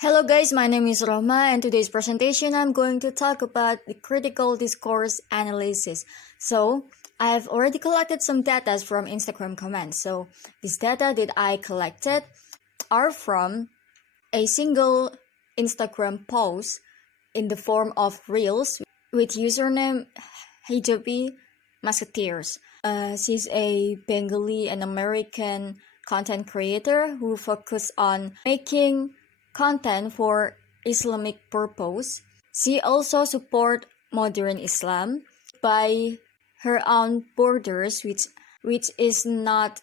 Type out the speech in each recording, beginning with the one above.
Hello guys, my name is Rohma and today's presentation I'm going to talk about the critical discourse analysis. So, I have already collected some data from Instagram comments. So, this data that I collected are from a single Instagram post in the form of Reels with username Hijabi Musketeers. She's a Bengali and American content creator who focus on making content for Islamic purpose. She also support modern Islam by her own borders, which is not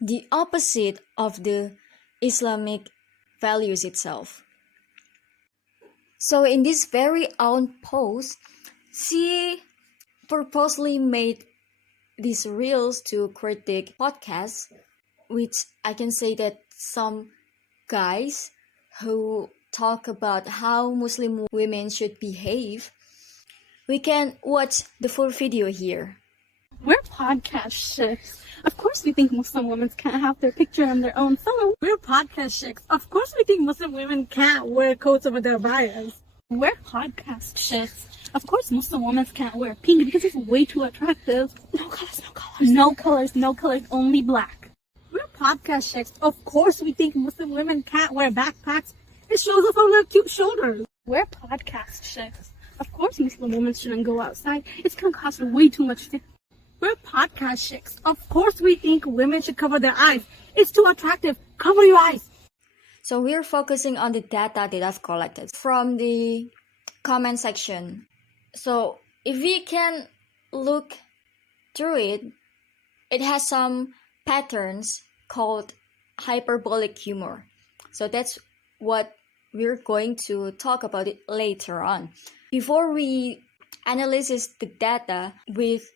the opposite of the Islamic values itself. So in this very own post, she purposely made these reels to critique podcasts, which I can say that some guys who talk about how Muslim women should behave. We can watch the full video here. We're podcast chicks. Of course we think Muslim women can't have their picture on their own phone. We're podcast chicks. Of course we think Muslim women can't wear coats over their bias. We're podcast chicks. Of course Muslim women can't wear pink because it's way too attractive. No colors, no colors. No colors, no colors, only black. We're podcast chicks. Of course we think Muslim women can't wear backpacks. It shows off all their cute shoulders. We're podcast chicks. Of course Muslim women shouldn't go outside. It's gonna cost way too much. We're podcast chicks. Of course we think women should cover their eyes. It's too attractive. Cover your eyes. So we're focusing on the data that I've collected from the comment section. So if we can look through it, it has some patterns called hyperbolic humor. So that's what we're going to talk about it later on. Before we analyze the data with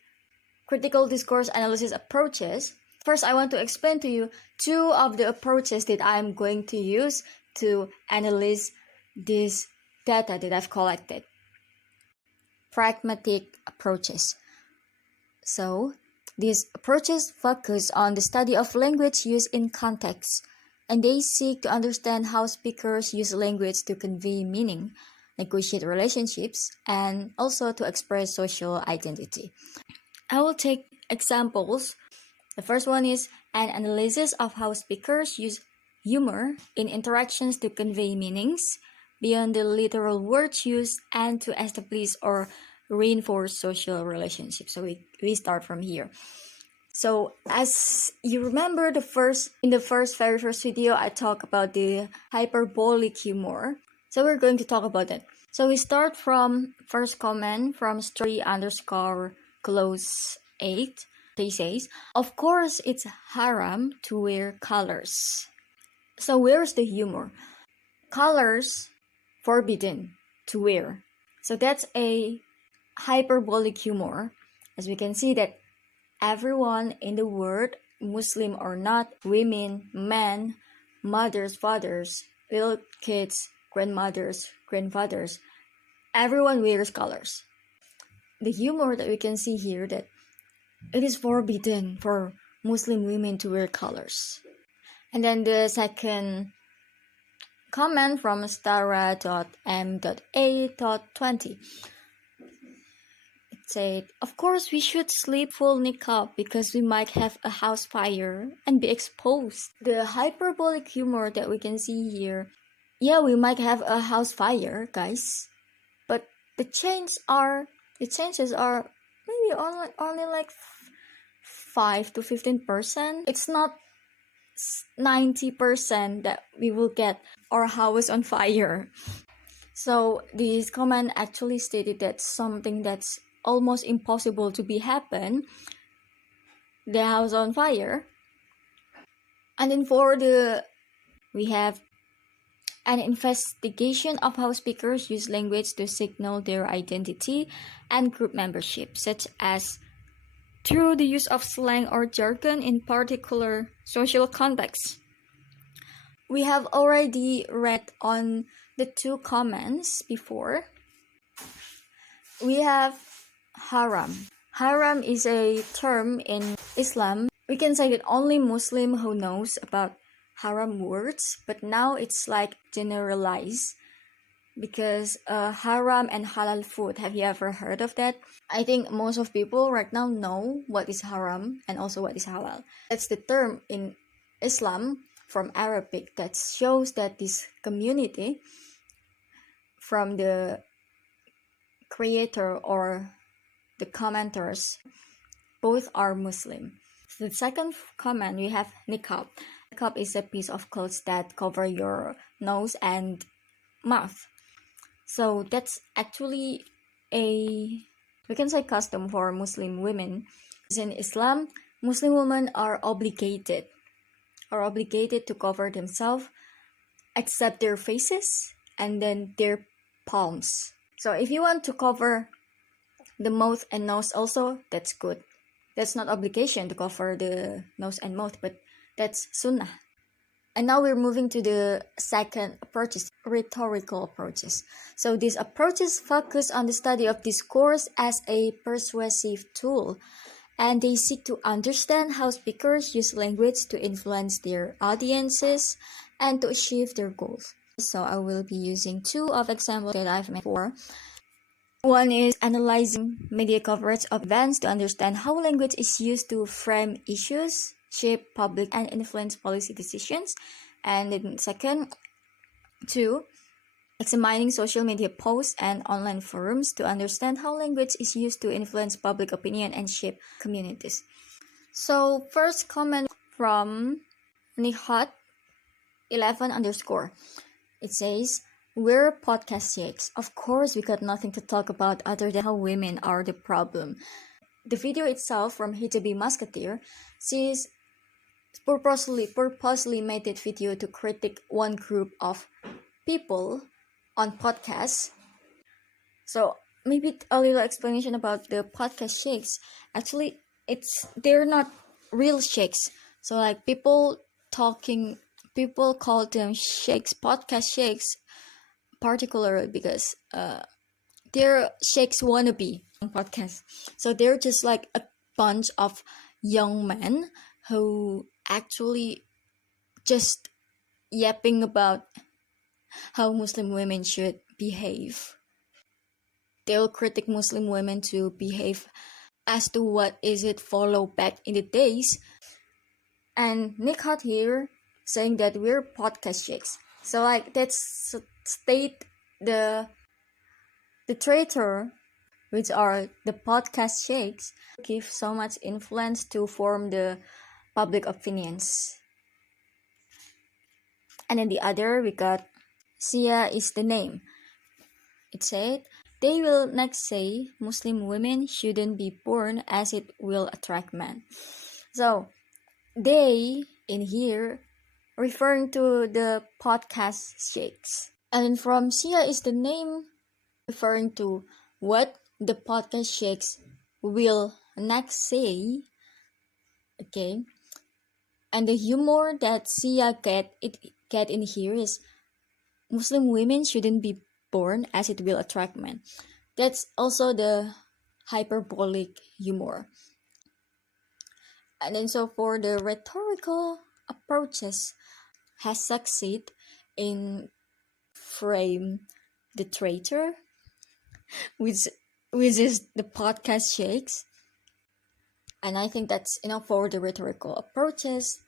critical discourse analysis approaches, first I want to explain to you two of the approaches that I'm going to use to analyze this data that I've collected. Pragmatic approaches. So, these approaches focus on the study of language used in context, and they seek to understand how speakers use language to convey meaning, negotiate relationships, and also to express social identity. I will take examples. The first one is an analysis of how speakers use humor in interactions to convey meanings beyond the literal words used and to establish or reinforce social relationships. So we start from here. So as you remember, the very first video, I talked about the hyperbolic humor. So we're going to talk about that. So we start from first comment from story_close8. They says, of course it's haram to wear colors. So where's the humor? Colors forbidden to wear. So that's a hyperbolic humor. As we can see that everyone in the world, Muslim or not, women, men, mothers, fathers, little kids, grandmothers, grandfathers, everyone wears colors. The humor that we can see here that it is forbidden for Muslim women to wear colors. And then the second comment from stara.m.a.20. It said, of course we should sleep full niqab because we might have a house fire and be exposed. The hyperbolic humor that we can see here, yeah, we might have a house fire, guys, but the chances are maybe only like 5 to 15%. It's not 90% that we will get our house on fire. So this comment actually stated that something that's almost impossible to be happen, the house on fire. And then we have an investigation of how speakers use language to signal their identity and group membership, such as through the use of slang or jargon in particular social contexts. We have already read on the two comments before. We have haram. Haram is a term in Islam. We can say that only Muslim who knows about haram words, but now it's like generalized because haram and halal food. Have you ever heard of that? I think most of people right now know what is haram and also what is halal. That's the term in Islam from Arabic that shows that this community from the creator or the commenters both are Muslim. So the second comment we have niqab. Niqab is a piece of clothes that cover your nose and mouth. So that's actually a, we can say, custom for Muslim women. In Islam, Muslim women are obligated to cover themselves except their faces and then their palms. So if you want to cover the mouth and nose also, that's good. That's not obligation to cover the nose and mouth, but that's sunnah. And now we're moving to the second approaches, rhetorical approaches. So these approaches focus on the study of discourse as a persuasive tool, and they seek to understand how speakers use language to influence their audiences and to achieve their goals. So I will be using two of examples that I've made before. One is analyzing media coverage of events to understand how language is used to frame issues, shape public and influence policy decisions. And then second, two, examining social media posts and online forums to understand how language is used to influence public opinion and shape communities. So first comment from Nihat 11_. It says, we're podcast shakes. Of course, we got nothing to talk about other than how women are the problem. The video itself from Hijabi Musketeer, she's purposely made that video to critique one group of people on podcasts. So maybe a little explanation about the podcast shakes. Actually, they're not real shakes. So like people call them shakes, podcast shakes, particularly because they're shakes wannabe on podcasts. So they're just like a bunch of young men who actually just yapping about how Muslim women should behave. They'll critique Muslim women to behave as to what is it follow back in the days. And Nick Hart here saying that we're podcast shakes. So like that's state the traitor, which are the podcast shakes, give so much influence to form the public opinions. And then the other, we got Sia is the name. It said, they will next say Muslim women shouldn't be born as it will attract men. So they in here referring to the podcast shakes. And from Sia is the name referring to what the podcast shakes will next say. Okay. And the humor that Sia get in here is Muslim women shouldn't be born as it will attract men. That's also the hyperbolic humor. And then so for the rhetorical approaches has succeeded in frame the traitor, which is the podcast shakes. And I think that's enough for the rhetorical approaches.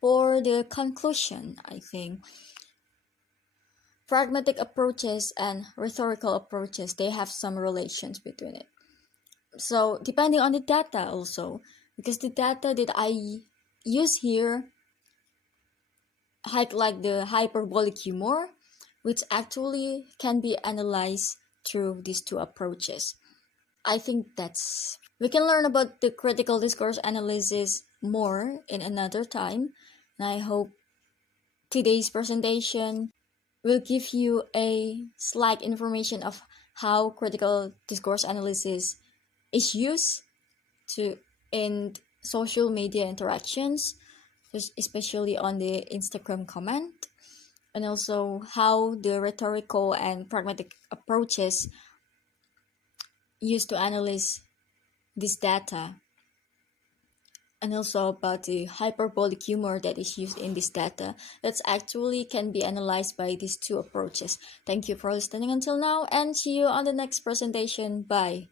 For the conclusion, I think pragmatic approaches and rhetorical approaches, they have some relations between it. So depending on the data also, because the data that I use here like the hyperbolic humor, which actually can be analyzed through these two approaches. I think we can learn about the critical discourse analysis more in another time, and I hope today's presentation will give you a slight information of how critical discourse analysis is used in social media interactions, especially on the Instagram comment, and also how the rhetorical and pragmatic approaches used to analyze this data. and also about the hyperbolic humor that is used in this data that actually can be analyzed by these two approaches. Thank you for listening until now, and see you on the next presentation. Bye.